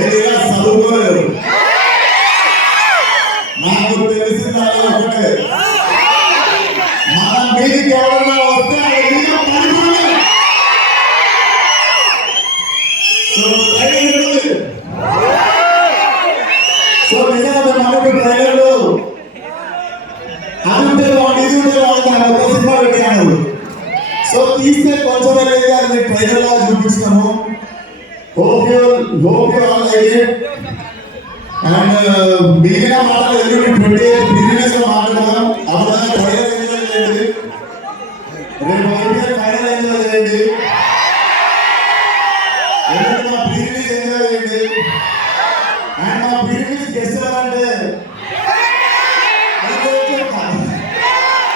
నేను ఇలా చదువుకోలేదు. నాకు తెలిసింది ఒకటే, మన మీదికి ఎవరన్నా వస్తే సో నిజంగా మనకు ట్రైలర్లు ఒక సినిమా పెట్టాను. సో తీస్తే కొంచెం వెళ్ళేది అది ట్రైలర్ లా చూపిస్తాము. hope you all like it. And మిగిలిన మాటలు ఎల్లుండి 28 బిజినెస్ లో మాట్లాడదాం. అప్పుడు ట్రైలర్ ఎంజాయ్ చేయండి, రేపు ఫైనల్ ఎంజాయ్ చేయండి, మా బిజినెస్ ఎంజాయ్ చేయండి. అండ్ మా బిజినెస్ గెస్ట్ అంటే